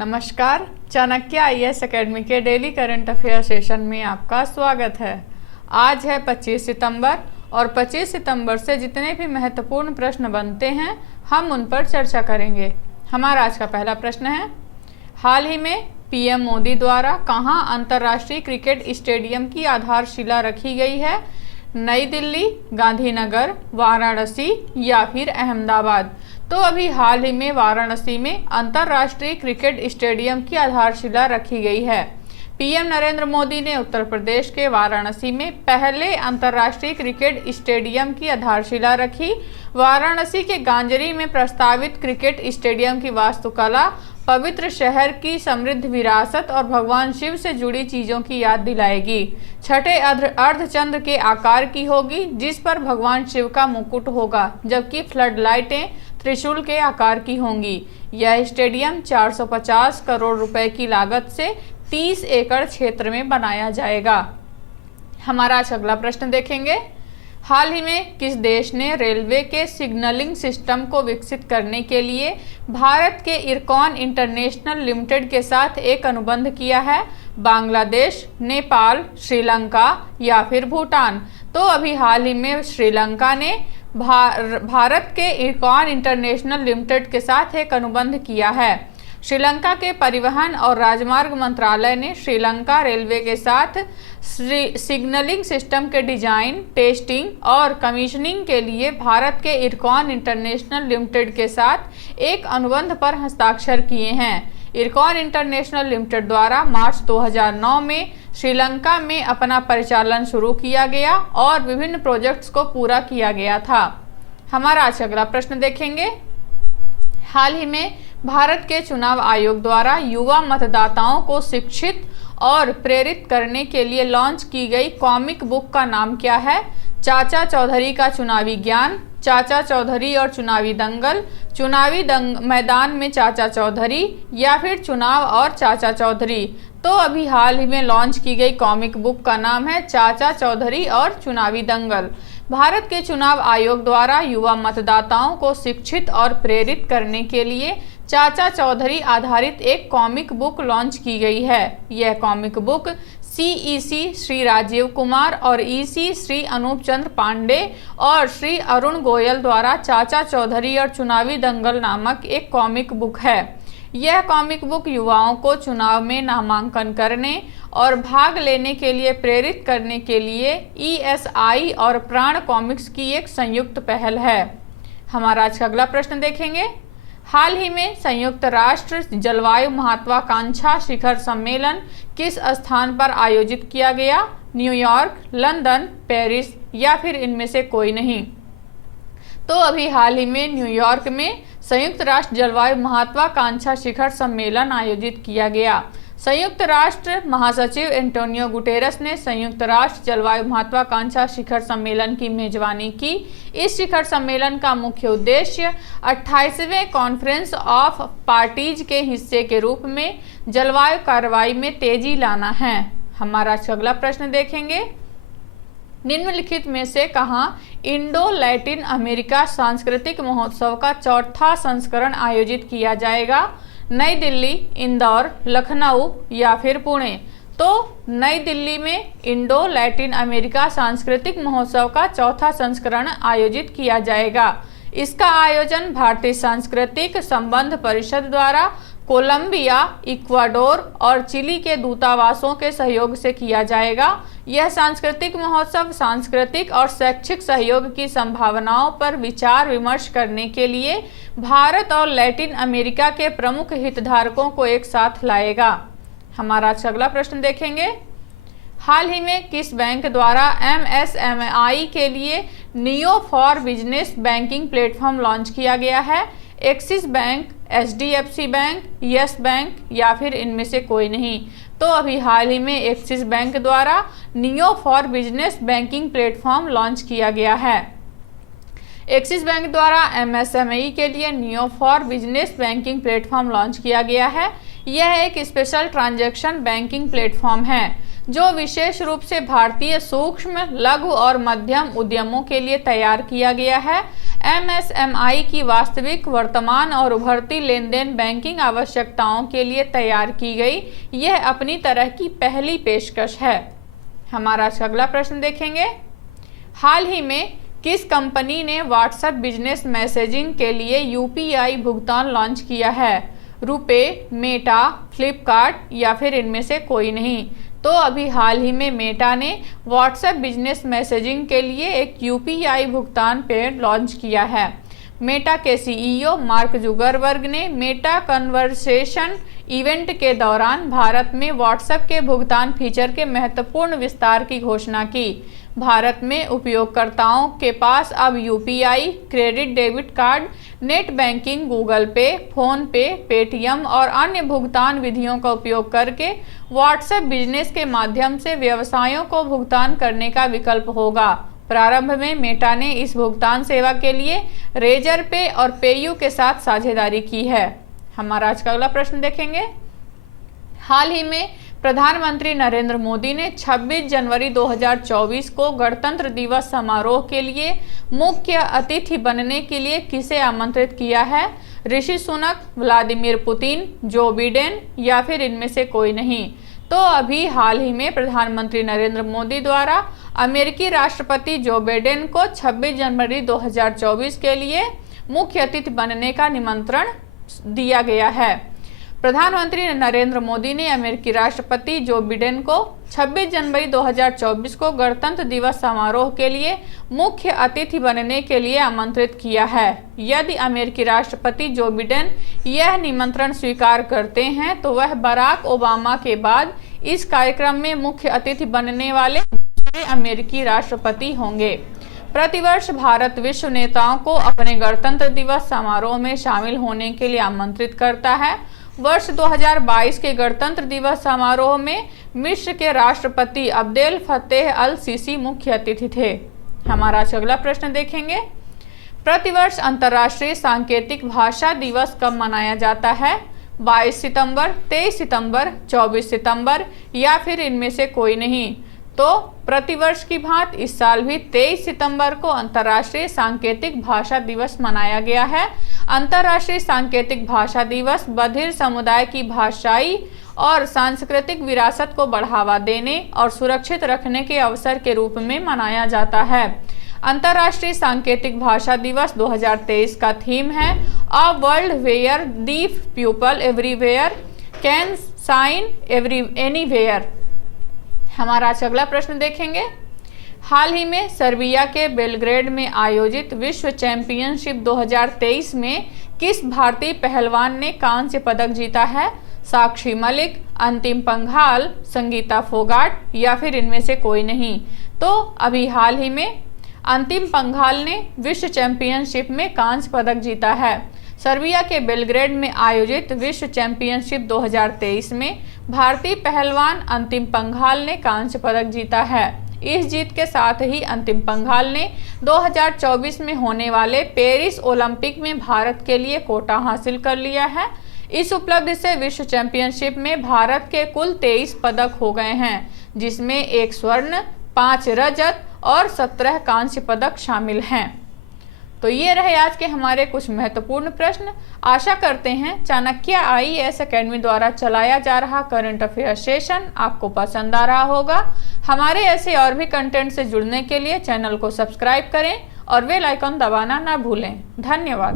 नमस्कार, Chanakya IAS academy के daily current affair session में आपका स्वागत है। आज है 25 सितंबर और 25 सितंबर से जितने भी महत्वपूर्ण प्रश्न बनते हैं हम उन पर चर्चा करेंगे। हमारा आज का पहला प्रश्न है, हाल ही में पीएम मोदी द्वारा कहाँ अंतर्राष्ट्रीय क्रिकेट स्टेडियम की आधारशिला रखी गई है? नई दिल्ली, गांधीनगर, वाराणसी या फिर अहमदाबाद? तो अभी हाल ही में वाराणसी में अंतर्राष्ट्रीय क्रिकेट स्टेडियम की आधारशिला रखी गई है। पीएम नरेंद्र मोदी ने उत्तर प्रदेश के वाराणसी में पहले अंतर्राष्ट्रीय क्रिकेट स्टेडियम की आधारशिला रखी। वाराणसी के गांजरी में प्रस्तावित क्रिकेट स्टेडियम की वास्तुकला पवित्र शहर की समृद्ध विरासत और भगवान शिव से जुड़ी चीजों की याद दिलाएगी। छठे अर्धचंद्र के आकार की होगी, जिस पर भगवान शिव का मुकुट होगा, जबकि फ्लड लाइटें त्रिशूल के आकार की होंगी। यह स्टेडियम 450 करोड़ रुपए की लागत से 30 एकड़ क्षेत्र में बनाया जाएगा। हमारा आज अगला प्रश्न देखेंगे, हाल ही में किस देश ने रेलवे के सिग्नलिंग सिस्टम को विकसित करने के लिए भारत के इरकॉन इंटरनेशनल लिमिटेड के साथ एक अनुबंध किया है? बांग्लादेश, नेपाल, श्रीलंका या फिर भूटान? तो अभी हाल ही में श्रीलंका ने भारत के इरकॉन इंटरनेशनल लिमिटेड के साथ एक अनुबंध किया है। श्रीलंका के परिवहन और राजमार्ग मंत्रालय ने श्रीलंका रेलवे के साथ सिग्नलिंग सिस्टम के डिजाइन, टेस्टिंग और कमीशनिंग के लिए भारत के इरकॉन इंटरनेशनल लिमिटेड के साथ एक अनुबंध पर हस्ताक्षर किए हैं। इरकॉन इंटरनेशनल लिमिटेड द्वारा मार्च 2009 में श्रीलंका में अपना परिचालन शुरू किया गया और विभिन्न प्रोजेक्ट्स को पूरा किया गया था। हमारा आज अगला प्रश्न देखेंगे, हाल ही में भारत के चुनाव आयोग द्वारा युवा मतदाताओं को शिक्षित और प्रेरित करने के लिए लॉन्च की गई कॉमिक बुक का नाम क्या है? चाचा चौधरी का चुनावी ज्ञान, चाचा चौधरी और चुनावी दंगल, चुनावी मैदान में चाचा चौधरी या फिर चुनाव और चाचा चौधरी? तो अभी हाल ही में लॉन्च की गई कॉमिक बुक का नाम है चाचा चौधरी और चुनावी दंगल। भारत के चुनाव आयोग द्वारा युवा मतदाताओं को शिक्षित और प्रेरित करने के लिए चाचा चौधरी आधारित एक कॉमिक बुक लॉन्च की गई है। यह comic book CEC Shri Rajiv Kumar और ईसी श्री अनूप चंद्र पांडे और श्री अरुण गोयल द्वारा चाचा चौधरी और चुनावी दंगल नामक एक कॉमिक बुक है। यह कॉमिक बुक युवाओं को चुनाव में नामांकन करने और भाग लेने के लिए प्रेरित करने के लिए ईएसआई और प्राण कॉमिक्स की एक संयुक्त पहल है। हमारा आज का अगला प्रश्न देखेंगे, हाल ही में संयुक्त राष्ट्र जलवायु महत्वाकांक्षा शिखर सम्मेलन किस स्थान पर आयोजित किया गया? न्यूयॉर्क, लंदन, पेरिस या फिर इनमें से कोई नहीं? तो अभी हाल ही में न्यूयॉर्क में संयुक्त राष्ट्र जलवायु महत्वाकांक्षा शिखर सम्मेलन आयोजित किया गया। संयुक्त राष्ट्र महासचिव एंटोनियो गुटेरस ने संयुक्त राष्ट्र जलवायु महत्वाकांक्षा शिखर सम्मेलन की मेजबानी की। इस शिखर सम्मेलन का मुख्य उद्देश्य 28वें कॉन्फ्रेंस ऑफ पार्टीज के हिस्से के रूप में जलवायु कार्रवाई में तेजी लाना है। हमारा अगला प्रश्न देखेंगे, निम्नलिखित में से कहाँ इंडो लैटिन अमेरिका सांस्कृतिक महोत्सव का चौथा संस्करण आयोजित किया जाएगा? नई दिल्ली, इंदौर, लखनऊ या फिर पुणे? तो नई दिल्ली में इंडो लैटिन अमेरिका सांस्कृतिक महोत्सव का चौथा संस्करण आयोजित किया जाएगा। इसका आयोजन भारतीय सांस्कृतिक संबंध परिषद द्वारा कोलंबिया, इक्वाडोर और चिली के दूतावासों के सहयोग से किया जाएगा। यह सांस्कृतिक महोत्सव सांस्कृतिक और शैक्षिक सहयोग की संभावनाओं पर विचार विमर्श करने के लिए भारत और लैटिन अमेरिका के प्रमुख हितधारकों को एक साथ लाएगा। हमारा अगला प्रश्न देखेंगे, हाल ही में किस बैंक द्वारा एमएसएमई के लिए neo for business banking platform launch किया गया है? Axis bank, HDFC bank, yes bank या फिर इनमें से कोई नहीं? तो अभी हाल ही में एक्सिस बैंक द्वारा neo for business banking platform launch किया गया है। एक्सिस बैंक द्वारा एमएसएमई के लिए neo for business banking platform launch किया गया है। यह एक स्पेशल ट्रांजैक्शन बैंकिंग प्लेटफॉर्म है जो विशेष रूप से भारतीय सूक्ष्म, लघु और मध्यम उद्यमों के लिए तैयार किया गया है। MSMI की वास्तविक, वर्तमान और उभरती लेन देन बैंकिंग आवश्यकताओं के लिए तैयार की गई यह अपनी तरह की पहली पेशकश है। हमारा अगला प्रश्न देखेंगे। हाल ही में किस कंपनी ने व्हाट्सएप बिजनेस मैसेजिंग के लिए UPI भुगतान लॉन्च किया है? रुपे, मेटा, फ्लिपकार्ट या फिर इनमें से कोई नहीं। तो अभी हाल ही में मेटा ने व्हाट्सएप बिजनेस मैसेजिंग के लिए एक UPI भुगतान पेड लॉन्च किया है। मेटा के CEO मार्क जुकरबर्ग ने मेटा कन्वर्सेशन इवेंट के दौरान भारत में व्हाट्सएप के भुगतान फीचर के महत्वपूर्ण विस्तार की घोषणा की। भारत में उपयोगकर्ताओं के पास अब UPI, credit debit card, net banking, Google पे, फोन पे, पेटीएम और अन्य भुगतान विधियों का उपयोग करके व्हाट्सएप बिजनेस के माध्यम से व्यवसायों को भुगतान करने का विकल्प होगा। प्रारंभ में मेटा ने इस भुगतान सेवा के लिए रेजर पे और पेयू के साथ साझेदारी की है। हमारा आज का अगला प्रश्न देखेंगे। हाल ही में प्रधानमंत्री नरेंद्र मोदी ने 26 जनवरी 2024 को गणतंत्र दिवस समारोह के लिए मुख्य अतिथि बनने के लिए किसे आमंत्रित किया है? Rishi Sunak, Vladimir Putin, Joe Biden या फिर इनमें से कोई नहीं। तो अभी हाल ही में प्रधानमंत्री नरेंद्र मोदी द्वारा अमेरिकी राष्ट्रपति जो बिडेन को 26 जनवरी 2024 के लिए मुख्य अतिथि बनने का निमंत्रण दिया गया है। प्रधानमंत्री नरेंद्र मोदी ने अमेरिकी राष्ट्रपति जो बिडेन को 26 जनवरी 2024 को गणतंत्र दिवस समारोह के लिए मुख्य अतिथि बनने के लिए आमंत्रित किया है। यदि अमेरिकी राष्ट्रपति जो बिडेन यह निमंत्रण स्वीकार करते हैं तो वह बराक ओबामा के बाद इस कार्यक्रम में मुख्य अतिथि बनने वाले दूसरे अमेरिकी राष्ट्रपति होंगे। प्रतिवर्ष भारत विश्व नेताओं को अपने गणतंत्र दिवस समारोह में शामिल होने के लिए आमंत्रित करता है। वर्ष 2022 के गणतंत्र दिवस समारोह में मिस्र के राष्ट्रपति अब्देल फतेह अल सीसी मुख्य अतिथि थे। हमारा अगला प्रश्न देखेंगे। प्रतिवर्ष अंतर्राष्ट्रीय सांकेतिक भाषा दिवस कब मनाया जाता है? 22 सितंबर, 23 सितंबर, 24 सितंबर या फिर इनमें से कोई नहीं। तो प्रतिवर्ष की भांति इस साल भी 23 सितंबर को अंतर्राष्ट्रीय सांकेतिक भाषा दिवस मनाया गया है। अंतर्राष्ट्रीय सांकेतिक भाषा दिवस बधिर समुदाय की भाषाई और सांस्कृतिक विरासत को बढ़ावा देने और सुरक्षित रखने के अवसर के रूप में मनाया जाता है। अंतर्राष्ट्रीय सांकेतिक भाषा दिवस 2023 का थीम है a world where deaf people everywhere can sign anywhere. हमारा अगला प्रश्न देखेंगे। हाल ही में सर्बिया के बेलग्रेड में आयोजित विश्व चैंपियनशिप 2023 में किस भारतीय पहलवान ने कांस्य पदक जीता है? साक्षी मलिक, अंतिम पंघाल, संगीता फोगाट या फिर इनमें से कोई नहीं। तो अभी हाल ही में अंतिम पंघाल ने विश्व चैंपियनशिप में कांस्य पदक जीता है। सर्बिया के बेलग्रेड में आयोजित विश्व चैंपियनशिप 2023 में भारतीय पहलवान अंतिम पंघाल ने कांस्य पदक जीता है। इस जीत के साथ ही अंतिम पंघाल ने 2024 में होने वाले पेरिस ओलंपिक में भारत के लिए कोटा हासिल कर लिया है। इस उपलब्धि से विश्व चैंपियनशिप में भारत के कुल 23 पदक हो गए हैं, जिसमें 1 स्वर्ण, 5 रजत और 17 कांस्य पदक शामिल हैं। तो ये रहे आज के हमारे कुछ महत्वपूर्ण प्रश्न। आशा करते हैं चाणक्य IAS अकेडमी द्वारा चलाया जा रहा करंट अफेयर सेशन आपको पसंद आ रहा होगा। हमारे ऐसे और भी कंटेंट से जुड़ने के लिए चैनल को सब्सक्राइब करें और बेल आइकन दबाना ना भूलें। धन्यवाद।